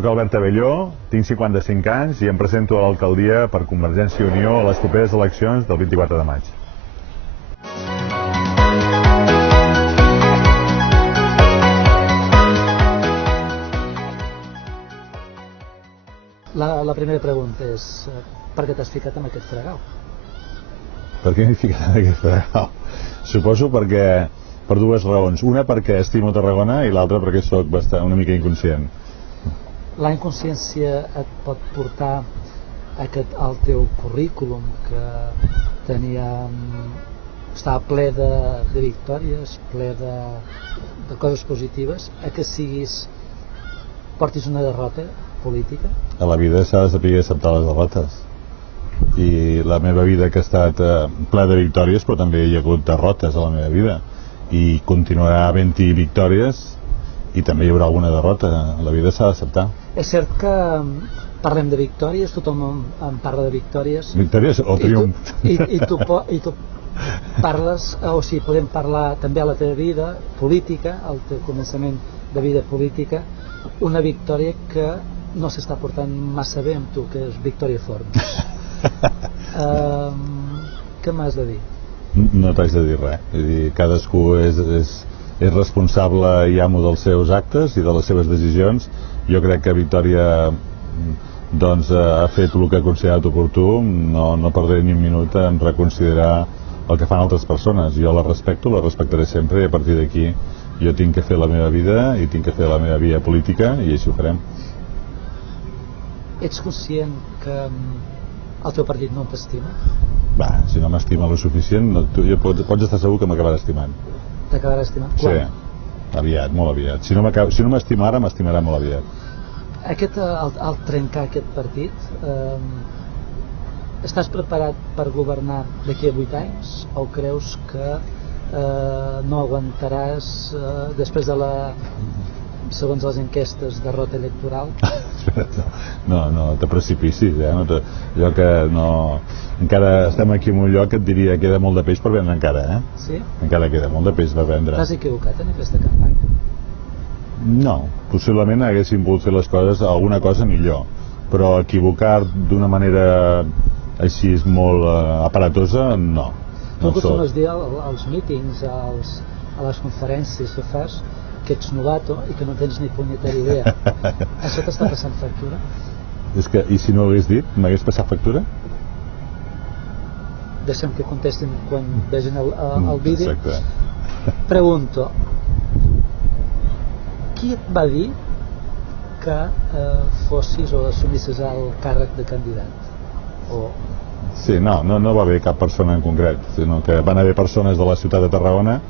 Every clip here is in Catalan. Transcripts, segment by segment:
Soc Albert Abelló, tinc 55 anys i em presento a l'alcaldia per Convergència i Unió a les properes eleccions del 24 de maig. La primera pregunta és per què t'has ficat en aquest fregau? Per què m'he ficat en aquest fregau? Suposo per dues raons. Una perquè estimo Tarragona i l'altra perquè sóc una mica inconscient. La inconsciència et pot portar al teu currículum, que estava ple de victòries, ple de coses positives, a que portis una derrota política? A la vida s'ha de saber acceptar les derrotes. I la meva vida, que ha estat ple de victòries, però també hi ha hagut derrotes a la meva vida. I continuarà havent-hi victòries i també hi haurà alguna derrota. La vida s'ha d'acceptar. És cert que parlem de victòries, tothom en parla de victòries. Victòries o triomf. I tu parles, o sigui, podem parlar també a la teva vida política, al teu començament de vida política, una victòria que no s'està portant massa bé amb tu, que és Victòria Forns. Què m'has de dir? No t'haig de dir res. Cadascú és responsable i amo dels seus actes i de les seves decisions. Jo crec que Victòria ha fet el que ha considerat oportú. No perdré ni un minut en reconsiderar el que fan altres persones. Jo la respecto, la respectaré sempre, i a partir d'aquí jo tinc que fer la meva vida i tinc que fer la meva via política, i així ho farem. Ets conscient que el teu partit no t'estima? Si no m'estima lo suficient, pots estar segur que m'acabarà estimant. T'acabarà estimant? Sí, aviat, molt aviat. Si no m'estima ara, m'estimarà molt aviat. Al trencar aquest partit, estàs preparat per governar d'aquí a 8 anys o creus que no aguantaràs després de segons les enquestes, derrota electoral? No te precipicis, jo que encara estem aquí en un lloc que et diria que queda molt de peix per vendre encara, Sí? Encara queda molt de peix per vendre. T'has equivocat en aquesta campanya? No, possiblement haguéssim pogut fer les coses, alguna cosa millor, però equivocar d'una manera així molt aparatosa, no. Tu acostumes dir als mítings, a les conferències que fas, que ets novato i que no tens ni punyetera idea. Això t'està passant factura? I si no ho hagués dit, m'hagués passat factura? Deixem que contestin quan vegin el vídeo. Exacte. Pregunto, qui et va dir que fossis o assumissis el càrrec de candidat? Sí, no va haver cap persona en concret, sinó que van haver persones de la ciutat de Tarragona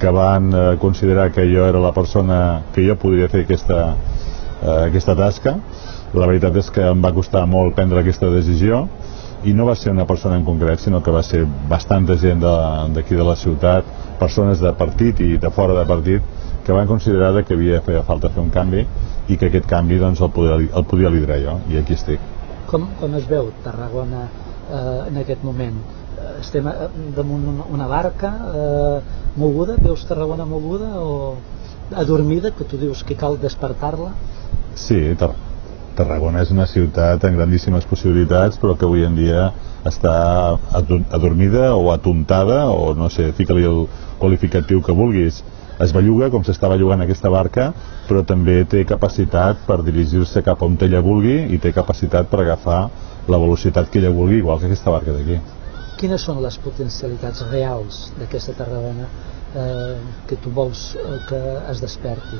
que van considerar que jo era la persona que jo podria fer aquesta tasca. La veritat és que em va costar molt prendre aquesta decisió, i no va ser una persona en concret, sinó que va ser bastanta gent d'aquí de la ciutat, persones de partit i de fora de partit, que van considerar que havia fet falta fer un canvi i que aquest canvi el podia liderar jo, i aquí estic. Com es veu Tarragona en aquest moment? Estem damunt una barca moguda? Veus Tarragona moguda o adormida, que tu dius que cal despertar-la? Sí, Tarragona és una ciutat amb grandíssimes possibilitats, però que avui en dia està adormida o atontada, o no sé, fica-li el qualificatiu que vulguis. Es belluga com s'està bellugant aquesta barca, però també té capacitat per dirigir-se cap on ella vulgui i té capacitat per agafar la velocitat que ella vulgui, igual que aquesta barca d'aquí. Quines són les potencialitats reals d'aquesta Tarragona que tu vols que es desperti?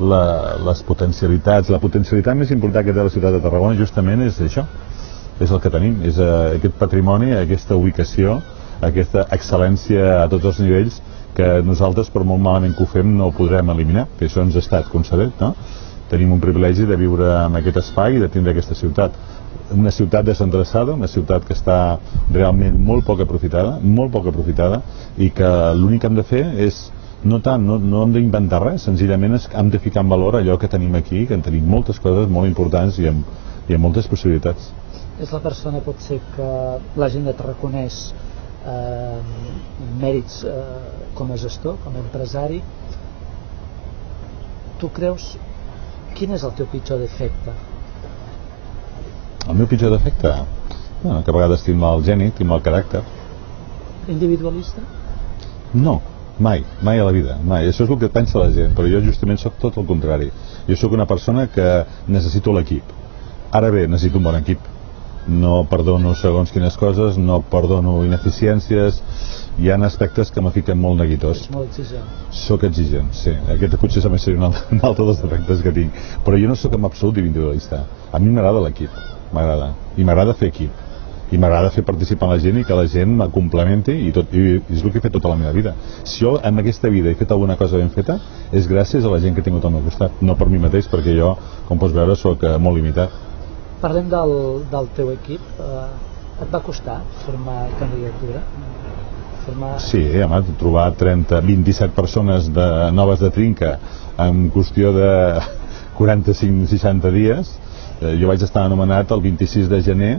La potencialitat més important que té la ciutat de Tarragona justament és això, és el que tenim, és aquest patrimoni, aquesta ubicació, aquesta excel·lència a tots els nivells, que nosaltres, per molt malament que ho fem, no ho podrem eliminar, que això ens ha estat concedit, no? Tenim un privilegi de viure en aquest espai i de tindre aquesta ciutat. Una ciutat desendreçada, una ciutat que està realment molt poc aprofitada, i que l'únic que hem de fer és no hem d'inventar res, senzillament hem de ficar en valor allò que tenim aquí, que en tenim moltes coses molt importants i amb moltes possibilitats. És la persona potser que la gent et reconeix mèrits com a gestor, com a empresari. Tu creus Quin és el teu pitjor defecte? El meu pitjor defecte? Bueno, que a vegades tinc mal geni, tinc mal caràcter. Individualista? No, mai a la vida, mai. Això és el que pensa la gent, però jo justament sóc tot el contrari. Jo sóc una persona que necessito l'equip. Ara bé, necessito un bon equip. No perdono segons quines coses, no perdono ineficiències, hi ha aspectes que me fiquen molt neguitós. És molt exigent. Soc exigent, sí. Aquest potser també seria un altre dels defectes que tinc. Però jo no sóc en absolut individualista. A mi m'agrada l'equip, m'agrada. I m'agrada fer equip. I m'agrada fer participar la gent i que la gent me complementi i és el que he fet tota la meva vida. Si jo en aquesta vida he fet alguna cosa ben feta és gràcies a la gent que he tingut al meu costat, no per mi mateix, perquè jo, com pots veure, sóc molt limitat. Parlem del teu equip. Et va costar formar candidatura? Sí, home, trobar 27 persones noves de trinca en qüestió de 45-60 dies. Jo vaig estar anomenat el 26 de gener,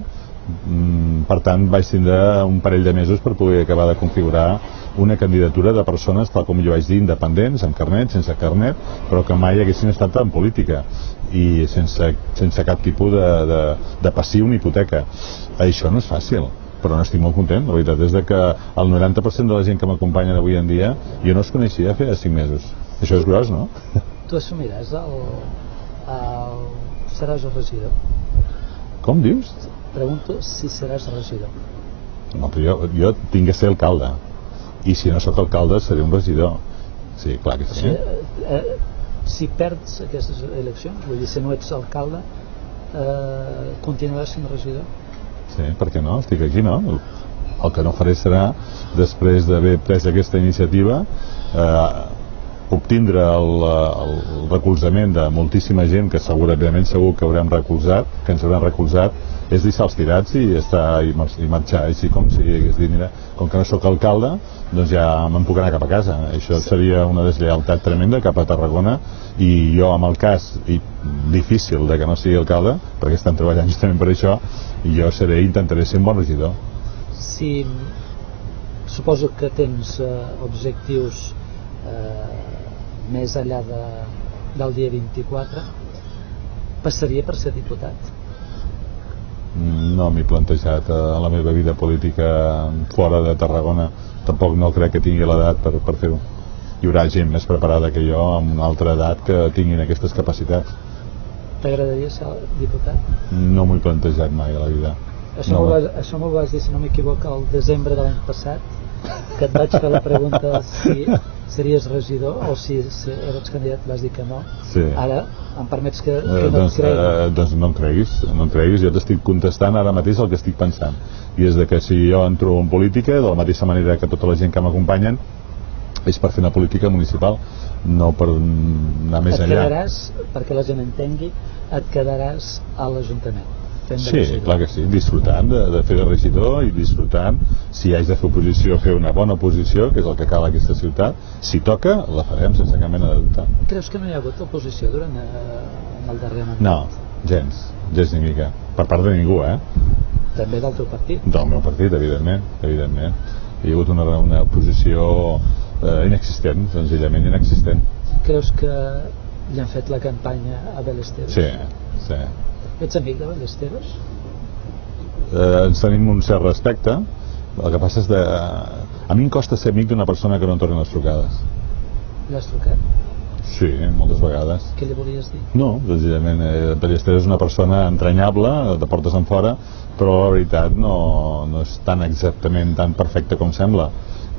per tant vaig tindre un parell de mesos per poder acabar de configurar una candidatura de persones, tal com jo vaig dir, independents, amb carnet, sense carnet, però que mai haguessin estat en política i sense cap tipus de passiu ni hipoteca. Això no és fàcil, però n'estic molt content. La veritat és que el 90% de la gent que m'acompanyen avui en dia jo no es coneixia feia 5 mesos. Això és gros, no? Tu assumiràs seràs el regidor? Com dius? Pregunto si seràs regidor. No, però jo tinc que ser alcalde. I si no sóc alcalde, seré un regidor. Sí, clar que sí. Si perds aquestes eleccions, vull dir, si no ets alcalde, continuaràs sent regidor? Sí, per què no? Estic aquí, no? El que no faré serà, després d'haver pres aquesta iniciativa, obtindre el recolzament de moltíssima gent que segurament segur que haurem recolzat, que ens hauran recolzat, és deixar els tirats i marxar, així com si hagués dit, mira, com que no sóc alcalde, doncs ja me'n puc anar cap a casa. Això seria una deslleialtat tremenda cap a Tarragona, i jo, amb el cas difícil de que no sigui alcalde, perquè estan treballant justament per això, jo intentaré ser un bon regidor. Si suposo que tens objectius més enllà del dia 24, passaria per ser diputat? No m'he plantejat a la meva vida política fora de Tarragona, tampoc no crec que tingui l'edat per fer-ho. Hi haurà gent més preparada que jo amb una altra edat que tinguin aquestes capacitats. T'agradaria ser diputat? No m'ho he plantejat mai a la vida. Això m'ho vas dir, si no m'equivoco, el desembre de l'any passat, que et vaig fer la pregunta si series regidor o si eres candidat, vas dir que no. Sí. Ara em permets que no et cregui. Doncs no em creguis, jo t'estic contestant ara mateix el que estic pensant, i és que si jo entro en política, de la mateixa manera que tota la gent que m'acompanyen, és per fer una política municipal, no per anar més enllà. Et quedaràs, perquè la gent entengui, et quedaràs a l'Ajuntament. Sí, clar que sí, disfrutant de fer de regidor i disfrutant, si haig de fer oposició, fer una bona oposició, que és el que cal a aquesta ciutat. Si toca, la farem sense cap mena de dubte. Creus que no hi ha hagut oposició durant el darrer mandat? No, gens ni mica. Per part de ningú, També del teu partit? Del meu partit, evidentment. Hi ha hagut una oposició inexistent, senzillament inexistent. Creus que li han fet la campanya a Ballesteros? Sí. Ets amic de Ballesteros? Ens tenim un cert respecte. El que passa és que a mi em costa ser amic d'una persona que no em torni les trucades. L'has trucat? Sí, moltes vegades. Què li volies dir? No, senzillament Ballesteros és una persona entranyable, de portes en fora, però la veritat no és tan exactament tan perfecta com sembla.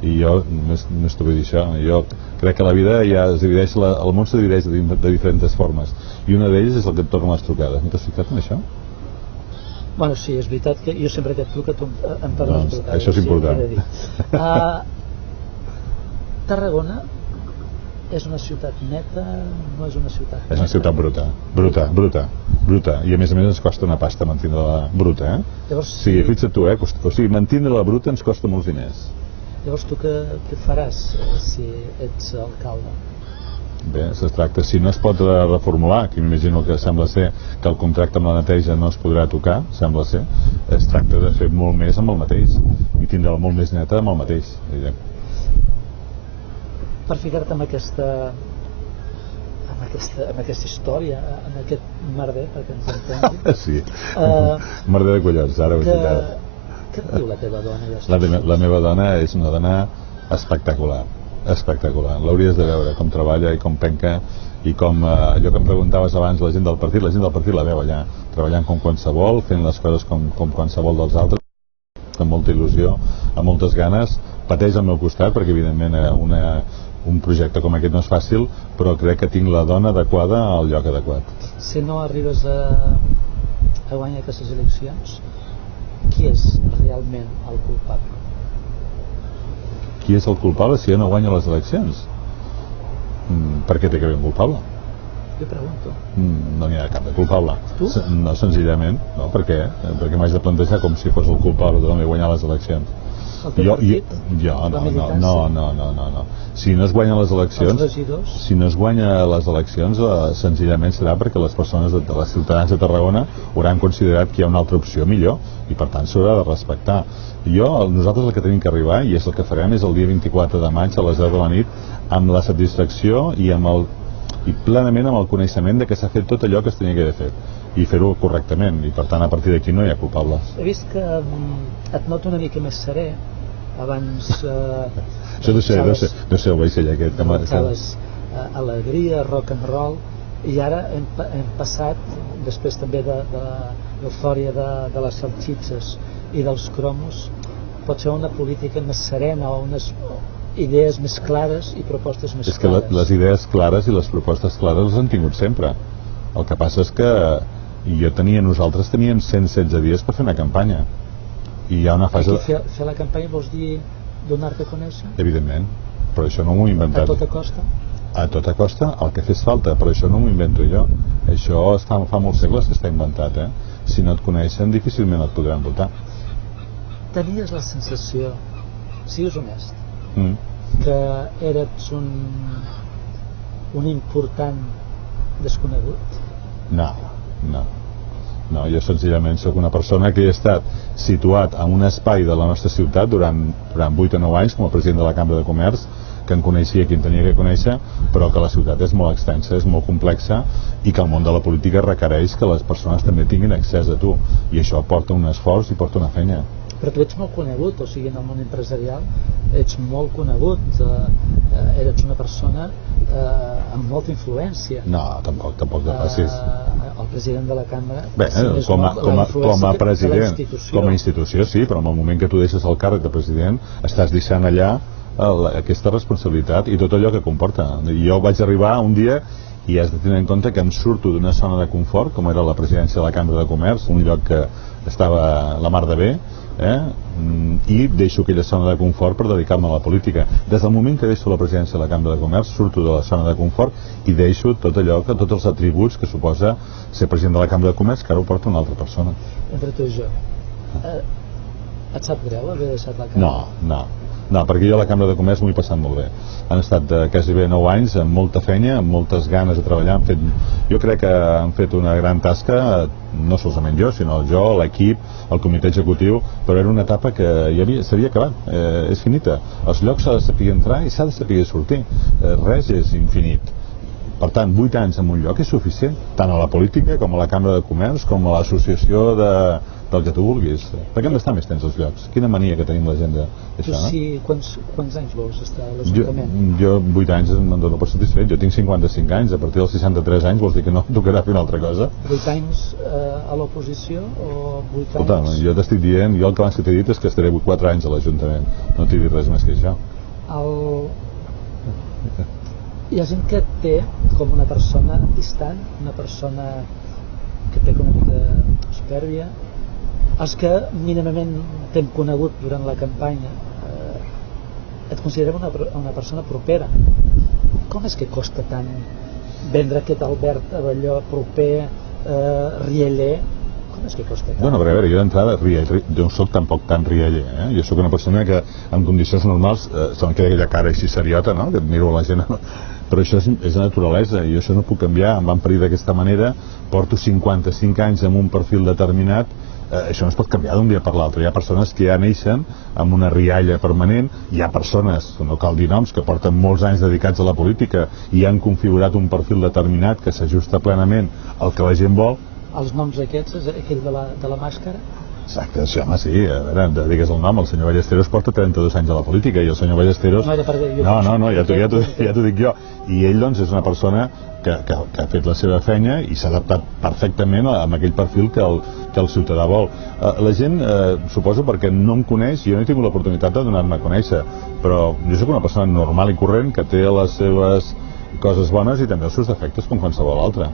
I jo no t'ho vull dir això. Jo crec que la vida ja es divideix, el món se divideix de diferents formes, i una d'elles és el que et torna les trucades. No t'has ficat en això? Bueno, sí, és veritat que jo sempre que et truco tu em tornes les trucades. Això és important. Tarragona és una ciutat neta, no és una ciutat? És una ciutat bruta, i a més ens costa una pasta mantenir-la bruta, Llavors, sí, fixa't tu, o sigui, mantenir-la bruta ens costa molts diners. Llavors tu què faràs si ets alcalde? Bé, es tracta, si no es pot reformular, que m'imagino que sembla ser que el contracte amb la neteja no es podrà tocar, sembla ser, es tracta de fer molt més amb el mateix i tindre molt més neta amb el mateix. Per ficar-te amb aquesta història, en aquest merder, perquè ens entengui. Sí, merder de collons, ara ho he dit ara. Què et diu la teva dona? La meva dona és una dona espectacular, espectacular. L'hauries de veure com treballa i com penca i com allò que em preguntaves abans, la gent del partit la veu allà, treballant com qualsevol, fent les coses com qualsevol dels altres, amb molta il·lusió, amb moltes ganes, pateix al meu costat perquè evidentment un projecte com aquest no és fàcil, però crec que tinc la dona adequada al lloc adequat. Si no arribes a guanyar aquestes eleccions, qui és realment el culpable? Qui és el culpable si jo no guanyo les eleccions? Per què té que haver un culpable? Jo pregunto. No n'hi ha cap de culpable. Tu? No, senzillament. No, per què? Perquè m'haig de plantejar com si fos el culpable de no guanyar les eleccions. El teu partit? No. Si no es guanyen les eleccions... Els regidors? Si no es guanya les eleccions, senzillament serà perquè les persones, les ciutadans de Tarragona hauran considerat que hi ha una altra opció millor i per tant s'haurà de respectar. Nosaltres el que tenim que arribar, i és el que farem, és el dia 24 de maig a les 10 de la nit, amb la satisfacció i plenament amb el coneixement de que s'ha fet tot allò que es tenia que haver fet i fer-ho correctament, i per tant a partir d'aquí no hi ha culpables. He vist que et noto una mica més serè abans això no sé el vaixell aquest que marcaves alegria, rock and roll, i ara hem passat, després també de l'eufòria de les salsitxes i dels cromos, pot ser una política més serena o unes idees més clares i propostes més clares. És que les idees clares i les propostes clares les han tingut sempre. El que passa és que nosaltres teníem 116 dies per fer una campanya. I hi ha una fase... Fer la campanya vols dir donar-te a conèixer? Evidentment, però això no m'ho he inventat. A tota costa? A tota costa, el que fes falta, però això no m'ho invento jo. Això fa molts segles que està inventat, Si no et coneixen, difícilment et podran votar. Tenies la sensació, sigues honest, que eres un important desconegut? No, jo senzillament sóc una persona que he estat situat en un espai de la nostra ciutat durant 8 o 9 anys com a president de la Cambra de Comerç, que en coneixia qui en tenia que conèixer, però que la ciutat és molt extensa, és molt complexa i que el món de la política requereix que les persones també tinguin accés a tu, i això porta un esforç i porta una feina. Però tu ets molt conegut, o sigui, en el món empresarial ets molt conegut, eres una persona amb molta influència. No, tampoc te passis. El president de la Cambra... Bé, com a president, com a institució, sí, però en el moment que tu deixes el càrrec de president estàs deixant allà aquesta responsabilitat i tot allò que comporta. Jo vaig arribar un dia i has de tenir en compte que em surto d'una zona de confort, com era la presidència de la Cambra de Comerç, un lloc que estava la mar de bé, i deixo aquella zona de confort per dedicar-me a la política. Des del moment que deixo la presidència de la Cambra de Comerç, surto de la zona de confort i deixo tot allò, tots els atributs que suposa ser president de la Cambra de Comerç, que ara ho porta una altra persona. Entre tu i jo, et sap greu haver deixat la Cambra? No, perquè jo a la Cambra de Comerç m'ho he passat molt bé. Han estat quasi 9 anys amb molta feina, amb moltes ganes de treballar. Jo crec que han fet una gran tasca, no solament jo, sinó jo, l'equip, el comitè executiu, però era una etapa que s'havia acabat, és finita. Els llocs s'ha de saber entrar i s'ha de saber sortir. Res és infinit. Per tant, 8 anys en un lloc és suficient, tant a la política com a la Cambra de Comerç com a l'associació del que tu vulguis. Per què hem d'estar més temps als llocs? Quina mania que tenim la gent d'això, no? Quants anys vols estar a l'Ajuntament? Jo 8 anys em dono per satisfet. Jo tinc 55 anys, a partir dels 63 anys vols dir que no tocarà fer una altra cosa? 8 anys a l'oposició o 8 anys... Escolta, jo t'estic dient, jo el que abans que t'he dit és que estaré 4 anys a l'Ajuntament. No t'he dit res més que això. Hi ha gent que et té com una persona distant, una persona que peca una mica de supèrbia. Els que mínimament t'hem conegut durant la campanya et considerem una persona propera. Com és que costa tant vendre aquest Albert Abelló proper, rieller? Com és que costa tant? Bueno, a veure, jo d'entrada jo no soc tampoc tan rieller, Jo soc una persona que en condicions normals se'm queda aquella cara així seriota, no? Que et miro a la gent, però això és naturalesa i això no puc canviar. Em van parir d'aquesta manera, porto 55 anys amb un perfil determinat això no es pot canviar d'un dia per l'altre. Hi ha persones que ja neixen amb una rialla permanent, hi ha persones, no cal dir noms, que porten molts anys dedicats a la política i han configurat un perfil determinat que s'ajusta plenament al que la gent vol. Els noms aquests, és aquell de la màscara? Exacte, sí, home, sí, a veure, digues el nom, el senyor Ballesteros porta 32 anys a la política i el senyor Ballesteros... No, ja t'ho dic jo. I ell, doncs, és una persona que ha fet la seva feina i s'ha adaptat perfectament a aquell perfil que el ciutadà vol. La gent, suposo, perquè no em coneix, jo no he tingut l'oportunitat de donar-me a conèixer, però jo soc una persona normal i corrent que té les seves coses bones i també els seus defectes com qualsevol altre.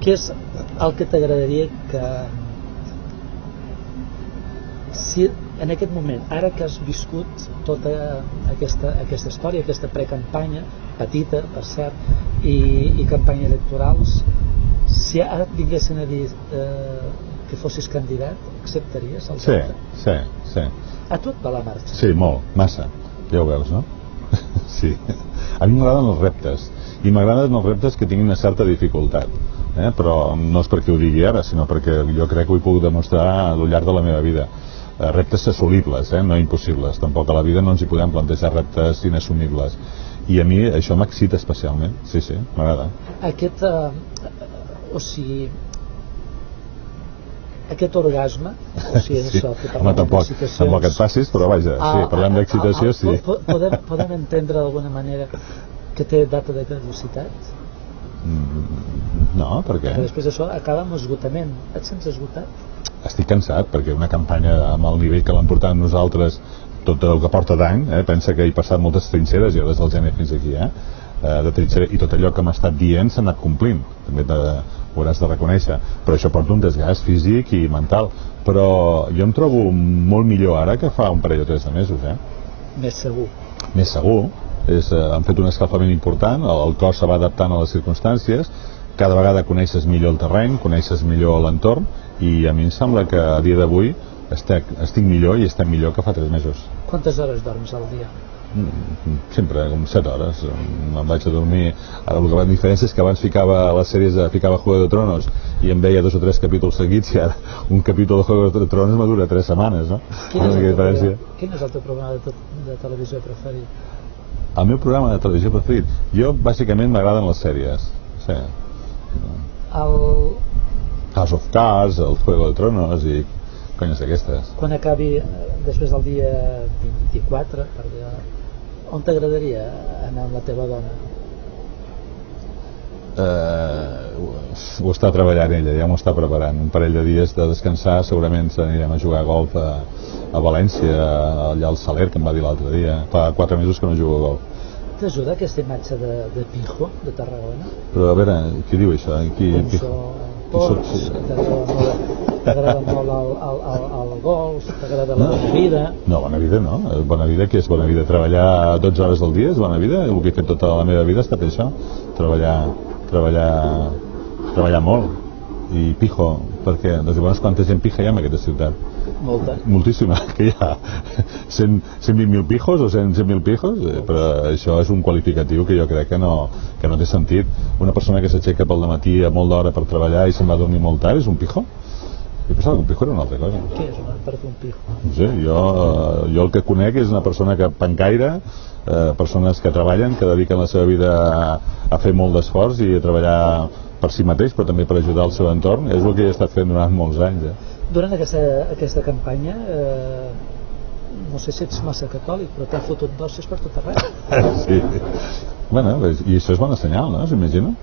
Què és el que t'agradaria que... Si en aquest moment, ara que has viscut tota aquesta història, aquesta precampanya, petita, per cert, i campanya electorals, si ara et vinguessin a dir que fossis candidat, acceptaries el repte? Sí. A tu et va la marxa? Sí, molt, massa. Ja ho veus, no? Sí. A mi m'agraden els reptes, i m'agraden els reptes que tinguin una certa dificultat. Però no és perquè ho digui ara, sinó perquè jo crec que ho he pogut demostrar al llarg de la meva vida. Reptes assolibles, no impossibles. Tampoc a la vida no ens hi podem plantejar reptes inassumibles. I a mi això m'excita especialment. Sí, m'agrada. Aquest orgasme, és això que parlem d'excitacions... Tampoc et passis, però vaja, sí, parlem d'excitació, sí. Podem entendre d'alguna manera que té data de caducitat? No, per què? Perquè després d'això acaba amb esgotament. Et sents esgotat? Estic cansat, perquè una campanya amb el nivell que l'han portat amb tot el que porta d'any, pensa que he passat moltes trinxeres, jo des del gener fins aquí, de trinxera, i tot allò que m'ha estat dient s'ha anat complint, també ho hauràs de reconèixer, però això porta un desgast físic i mental, però jo em trobo molt millor ara que fa un parell o 3 de mesos. Més segur. Han fet un escalfament important, el cos se va adaptant a les circumstàncies, cada vegada coneixes millor el terreny, coneixes millor l'entorn, i a mi em sembla que a dia d'avui estic millor i estem millor que fa 3 mesos. Quantes hores dorms al dia? Sempre, com 7 hores. Me'n vaig a dormir. Ara, la diferència és que abans ficava a les sèries, ficava Juego de Tronos i em veia 2 o 3 capítols seguits, i ara un capítol de Juego de Tronos me dura 3 setmanes, no? Quin és el teu programa de televisió preferit? El meu programa de televisió preferit? Jo, bàsicament, m'agraden les sèries. Sí. House of Cards, el Juego de Tronos i conyes d'aquestes. Quan acabi, després del dia 24, on t'agradaria anar amb la teva dona? Ho està treballant ella, ja m'ho està preparant. Un parell de dies de descansar, segurament anirem a jugar a golf a València, allà al Saler, que em va dir l'altre dia. Fa 4 mesos que no jugo a golf. T'ajuda aquesta imatge de Pijo, de Tarragona? Però a veure, qui diu això? T'agrada molt el golf, t'agrada la bona vida? No, bona vida no. Bona vida, què és bona vida? Treballar 12 hores al dia és bona vida? El que he fet tota la meva vida ha estat això. Treballar molt. I pijo, perquè doncs llavors quanta gent pija hi ha en aquesta ciutat? Molta. Moltíssima, que hi ha 120.000 pijos o 100.000 pijos, però això és un qualificatiu que jo crec que no té sentit. Una persona que s'aixeca pel dematí a molt d'hora per treballar i se'n va a dormir molt tard és un pijo? Jo pensava que un pijo era una altra cosa. Què és per tu un pijo? No sé, jo el que conec és una persona que pencaire, persones que treballen, que dediquen la seva vida a fer molt d'esforç i a treballar per si mateix, però també per ajudar el seu entorn. És el que he estat fent durant molts anys. Durant aquesta campanya, no sé si ets massa catòlic, però t'han fotut bosses per tot arreu. Sí. Bueno, i això és bon senyal, no? S'imagina?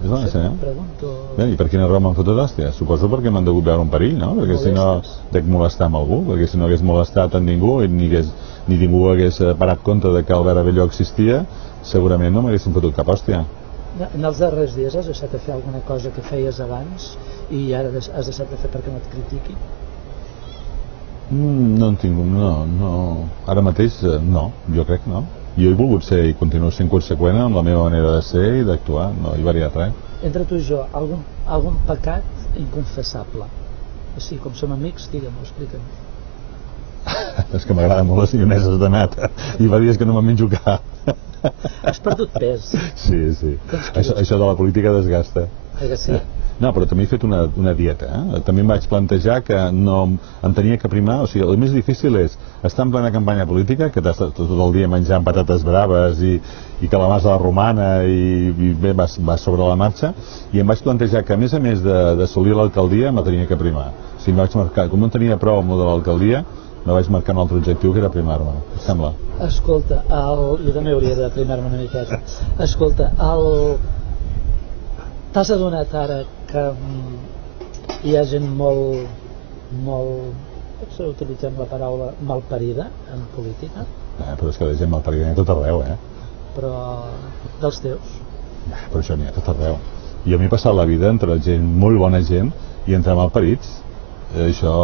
És bon senyal. Pregunto... I per quina raó m'han fotut hòsties? Suposo perquè m'han degut veure un perill, no? Perquè si no dec molestar amb algú, perquè si no hagués molestat amb ningú ni ningú hagués parat compte de que Albert Abelló existia, segurament no m'haguessin fotut cap hòstia. En els darrers dies has deixat de fer alguna cosa que feies abans i ara has deixat de fer perquè no et critiqui? No en tinc, no. Ara mateix no, jo crec que no. Jo he volgut ser i continuo sent conseqüent amb la meva manera de ser i d'actuar, no he variat res. Entre tu i jo, algun pecat inconfessable? Així, com som amics, digue'm-ho, explica'm. És que m'agraden molt les llioneses de nata i fa dies que no me'n menjo cap. Has perdut pes. Sí. Això de la política desgasta. Que sí? No, però també he fet una dieta. També em vaig plantejar que no em tenia que primar, o sigui, el més difícil és estar en plena campanya política, que t'has tot el dia menjant patates braves i calamars a la romana i bé, vas sobre la marxa, i em vaig plantejar que a més d'assolir l'alcaldia me tenia que primar. O sigui, em vaig marcar, com no en tenia prou amb el de l'alcaldia, me vaig marcar un altre objectiu que era primar-me, em sembla. Escolta, jo també hauria de primar-me una miqueta. Escolta, t'has adonat ara que hi ha gent molt, potser utilitzem la paraula malparida en política? Però és que la gent malparida n'hi ha tot arreu, Però dels teus? Però això n'hi ha tot arreu. Jo m'he passat la vida entre gent, molt bona gent, i entre malparits. Això,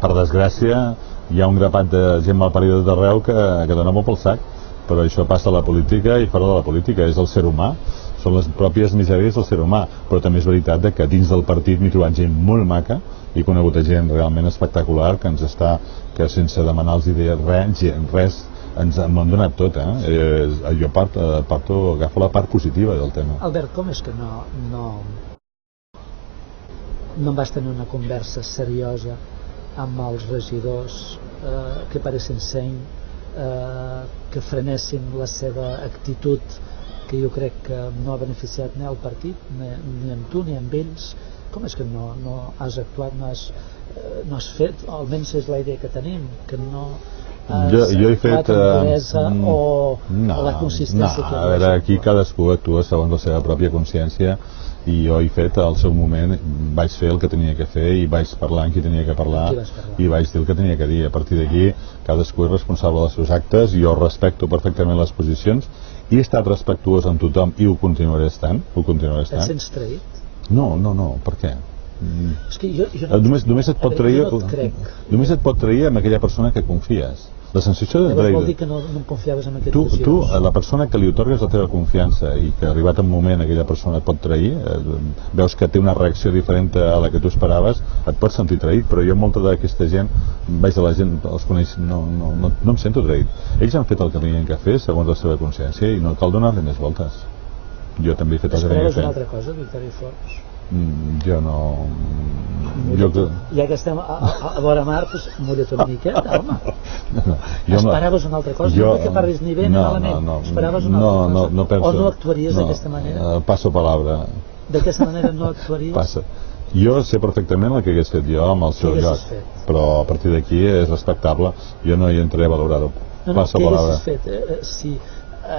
per desgràcia, hi ha un grapat de gent malparida tot arreu que dona molt pel sac, però això passa a la política i fora de la política, és el ser humà. Són les pròpies misèries del ser humà, però també és veritat que dins del partit m'he trobat gent molt maca i he conegut gent realment espectacular que sense demanar-los res ens han donat tot. Jo agafo la part positiva del tema. Albert, com és que no vas tenir una conversa seriosa amb els regidors que paressin seny, que frenessin la seva actitud, que jo crec que no ha beneficiat ni al partit, ni amb tu ni amb ells? Com és que no has actuat, no has fet, almenys és la idea que tenim, que no has actuat amb duresa o la consistència que a veure, aquí cadascú actua segons la seva pròpia consciència, i jo he fet al seu moment, vaig fer el que tenia que fer i vaig parlar amb qui tenia que parlar i vaig dir el que tenia que dir. A partir d'aquí cadascú és responsable dels seus actes, jo respecto perfectament les posicions i he estat respectuós amb tothom i ho continuaré estant. Et sents traït? No, per què? És que jo només et pot trair amb aquella persona que confies. La sensació de traïda. Vol dir que no em confiaves en aquest decisió. Tu, la persona que li otorgues la teva confiança i que arribat un moment aquella persona et pot trair, veus que té una reacció diferent a la que tu esperaves, et pots sentir traït, però jo molta d'aquesta gent, veig a la gent, els coneix, no em sento traït. Ells han fet el que tenien que fer segons la seva consciència i no cal donar-li més voltes. Jo també he fet el que tenia que fer. Esperaves una altra cosa, Victòria Forns? Jo no... Ja que estem a vora mar, doncs mulla't una miqueta, home. Esperaves una altra cosa, no que parlis ni bé ni malament. Esperaves una altra cosa. O no actuaries d'aquesta manera? Passo palabra. D'aquesta manera no actuaries? Jo sé perfectament el que hagués fet jo amb el seu lloc, però a partir d'aquí és respectable. Jo no hi entraré a valorar-ho. Passo palabra. Què haguessis fet?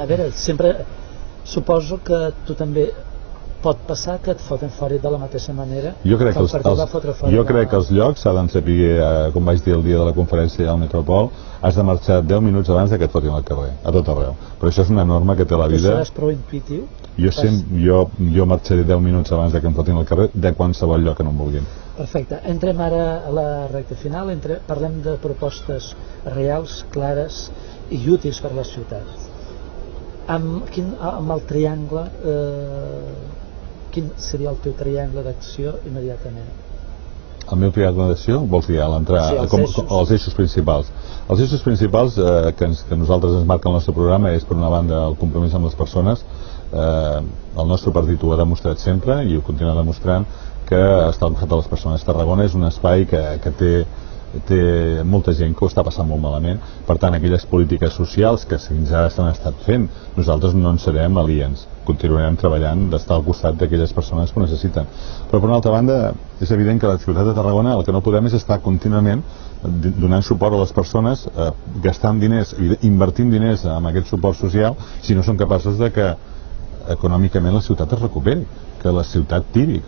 A veure, sempre suposo que tu també pot passar que et foten fora de la mateixa manera jo crec que els llocs s'han de saber, com vaig dir el dia de la conferència al Metropol, has de marxar 10 minuts abans que et fotin al carrer, a tot arreu. Però això és una norma que té la vida. Tu seràs prou intuïtiu? Jo marxaré 10 minuts abans que em fotin al carrer de qualsevol lloc que no em vulguin. Perfecte. Entrem ara a la recta final, parlem de propostes reals, clares i útils per a la ciutat. Amb el triangle, quin seria el teu triangle d'acció immediatament? El meu triangle d'acció? Vols dir els eixos principals. Els eixos principals que nosaltres ens marca el nostre programa és, per una banda, el compromís amb les persones. El nostre partit ho ha demostrat sempre i ho continua demostrant, que està al costat de les persones. Tarragona és un espai que té molta gent que ho està passant molt malament. Per tant, aquelles polítiques socials que fins ara s'han estat fent, nosaltres no en serem aliens. Continuarem treballant d'estar al costat d'aquelles persones que ho necessiten. Però per una altra banda, és evident que a la ciutat de Tarragona el que no podem és estar contínuament donant suport a les persones, gastant diners i invertint diners en aquest suport social si no som capaços de que econòmicament la ciutat es recuperi, que la ciutat tiri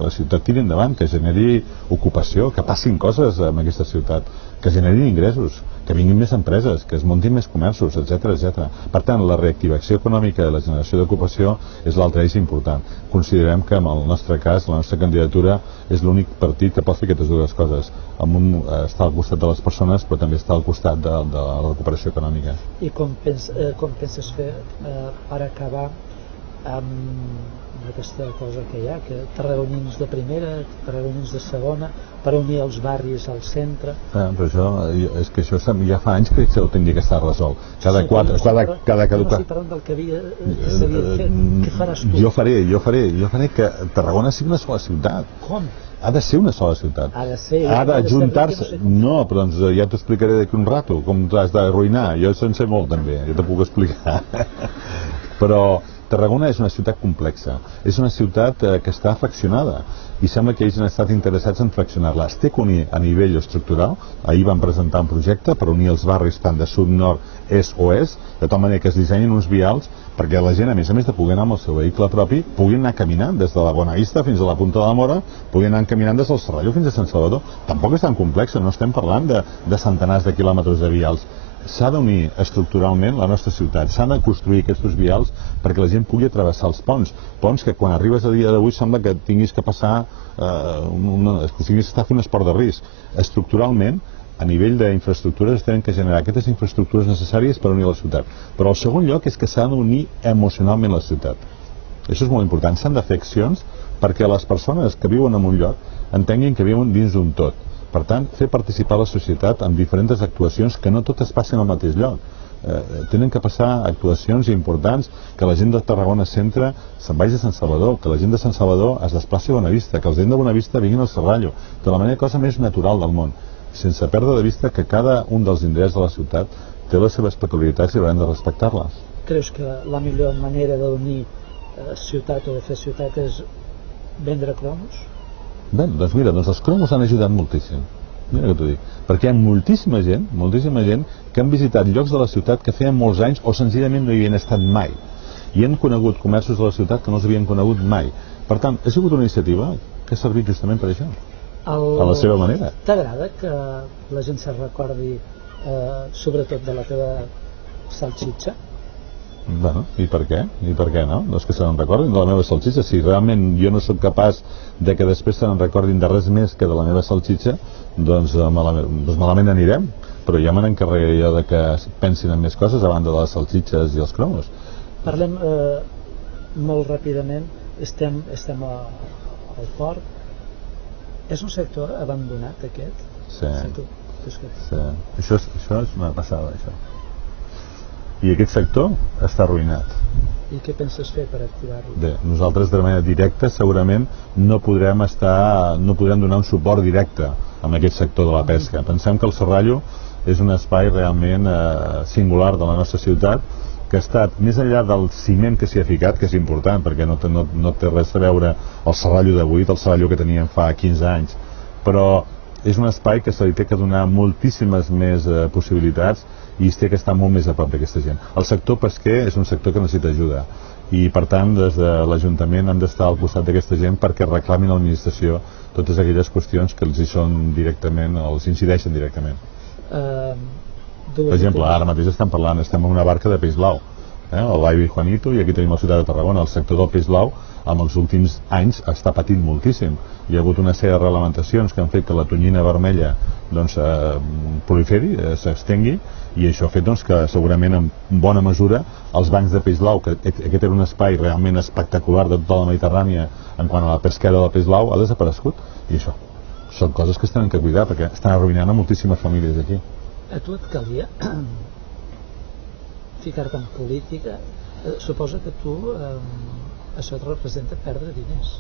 endavant, que generi ocupació, que passin coses en aquesta ciutat, que generin ingressos, que vinguin més empreses, que es muntin més comerços, etc. Per tant, la reactivació econòmica i la generació d'ocupació és l'altre eix important. Considerem que en el nostre cas, la nostra candidatura és l'únic partit que pot fer aquestes dues coses. Està al costat de les persones, però també està al costat de la recuperació econòmica. I com penses fer per acabar amb aquesta cosa que hi ha, que tarragonins de primera, tarragonins de segona, per unir els barris al centre. Però això, és que això ja fa anys que això hauria d'estar resolt. Cada no estic parlant del que s'havia fet. Què faràs tu? Jo faré que Tarragona sigui una sola ciutat. Com? Ha de ser una sola ciutat. Ha d'ajuntar-se. No, però doncs ja t'ho explicaré d'aquí un rato, com t'has d'arruïnar. Jo se'n sé molt també, jo t'ho puc explicar. Però Tarragona és una ciutat complexa, és una ciutat que està fraccionada i sembla que ells han estat interessats en fraccionar-la. Es té que unir a nivell estructural. Ahir van presentar un projecte per unir els barris tant de sud, nord, est o oest, de tal manera que es dissenyin uns vials perquè la gent, a més de poder anar amb el seu vehicle propi, pugui anar caminant des de la Bonavista fins a la Punta de la Mora, pugui anar caminant des del Serrallo fins a Sant Salvador. Tampoc és tan complex, no estem parlant de centenars de quilòmetres de vials. S'ha d'unir estructuralment la nostra ciutat, s'han de construir aquests vials perquè la gent pugui travessar els ponts que quan arribes a dia d'avui sembla que tinguis que passar tinguis que estar fent un esport de risc. Estructuralment, a nivell d'infraestructures, tenen que generar aquestes infraestructures necessàries per unir la ciutat. Però el segon lloc és que s'ha d'unir emocionalment la ciutat. Això és molt important, s'han de fer accions perquè les persones que viuen en un lloc entenguin que viuen dins d'un tot. Per tant, fer participar la societat en diferents actuacions que no totes passin al mateix lloc. Tenen que passar actuacions importants, que la gent de Tarragona Centre se'n vagi a Sant Salvador, que la gent de Sant Salvador es desplaci a Bonavista, que els gent de Bonavista vinguin al Serrallo, de la manera cosa més natural del món, sense perdre de vista que cada un dels indrets de la ciutat té les seves peculiaritats i haurem de respectar-les. Creus que la millor manera d'unir ciutat o de fer ciutat és vendre cromos? Bé, doncs mira, els cromos han ajudat moltíssim. Mira que t'ho dic. Perquè hi ha moltíssima gent que han visitat llocs de la ciutat que feien molts anys o senzillament no hi havien estat mai. I han conegut comerços de la ciutat que no els havien conegut mai. Per tant, ha sigut una iniciativa que ha servit justament per això. A la seva manera. T'agrada que la gent se recordi sobretot de la teva salsitxa? Bueno, i per què? I per què no? No és que se n'en recordin de la meva salsitxa. Si realment jo no sóc capaç de que després se n'en recordin de res més que de la meva salsitxa, doncs malament anirem. Però ja me n'encarregaré jo de que pensin en més coses a banda de les salsitxes i els cromos. Parlem molt ràpidament. Estem al port. És un sector abandonat, aquest? Sí. Això és una passada, això. I aquest sector està arruïnat. I què penses fer per activar-lo? Bé, nosaltres de manera directa segurament no podrem donar un suport directe a aquest sector de la pesca. Pensem que el Serrallo és un espai realment singular de la nostra ciutat, que ha estat, més enllà del ciment que s'hi ha ficat, que és important, perquè no té res a veure el Serrallo d'avui del Serrallo que teníem fa 15 anys, però és un espai que se li té que donar moltíssimes més possibilitats i es té que estar molt més a prop d'aquesta gent. El sector pesquer és un sector que necessita ajuda i per tant des de l'Ajuntament han d'estar al costat d'aquesta gent perquè reclamin a l'administració totes aquelles qüestions que els hi són directament, els incideixen directament. Per exemple, ara mateix estem en una barca de peix blau, el Laivi Juanito, i aquí tenim la ciutat de Tarragona. El sector del peix blau en els últims anys està patint moltíssim. Hi ha hagut una sèrie de reglamentacions que han fet que la tonyina vermella proliferi, s'estengui, i això ha fet que segurament en bona mesura els bancs de peix blau, que aquest era un espai realment espectacular de tota la Mediterrània en quant a la pesquera del peix blau, ha desaparegut. I això són coses que es tenen que cuidar perquè estan arruïnant a moltíssimes famílies aquí. A tu et calia ficar-te en política? Suposa que tu això et representa perdre diners.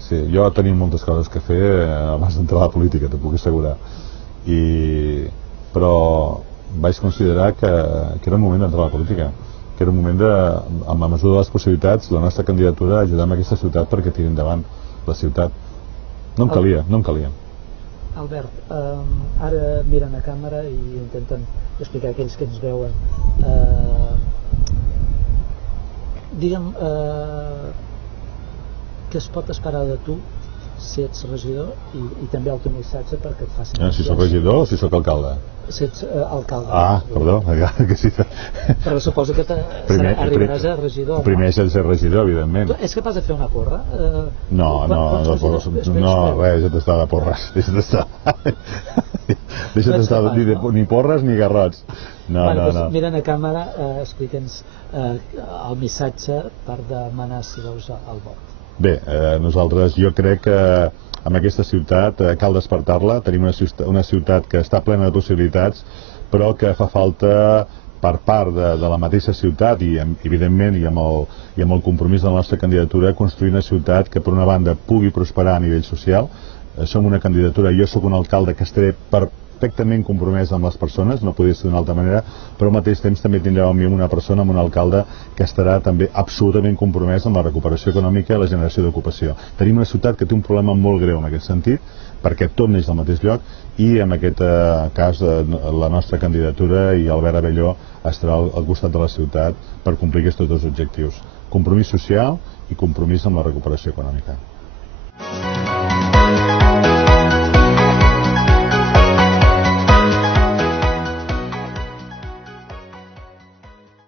Sí, jo tenia moltes coses que fer abans d'entrar a la política, t'ho puc assegurar. Però vaig considerar que era un moment d'entrar a la política, que era un moment de, amb la mesura de les possibilitats, la nostra candidatura a ajudar amb aquesta ciutat perquè tiri endavant la ciutat. No em calia. Albert, ara miren a càmera i intenten explicar a aquells que ens veuen. Digue'm, què es pot esperar de tu si ets regidor i també el teu missatge perquè et facin... Si sóc regidor o si sóc alcalde? Si ets alcalde. Ah, perdó, que sí. Però suposo que arribaràs a regidor. Primer has de ser regidor, evidentment. És capaç de fer una porra? No, res, deixa't estar de porres. Deixa't estar ni porres ni garrots. Mirant a càmera, explica'ns el missatge per demanar, si veus, el vot. Bé, jo crec que amb aquesta ciutat cal despertar-la. Tenim una ciutat que està plena de possibilitats, però que fa falta per part de la mateixa ciutat i evidentment i amb el compromís de la nostra candidatura construir una ciutat que per una banda pugui prosperar a nivell social. Som una candidatura, jo sóc un alcalde que estaré perfectament compromès amb les persones, no podria ser d'una altra manera, però al mateix temps també tindrem amb mi una persona, amb un alcalde que estarà també absolutament compromès amb la recuperació econòmica i la generació d'ocupació. Tenim una ciutat que té un problema molt greu en aquest sentit, perquè tot neix del mateix lloc, i en aquest cas la nostra candidatura i Albert Abelló estarà al costat de la ciutat per complir aquests dos objectius: compromís social i compromís amb la recuperació econòmica.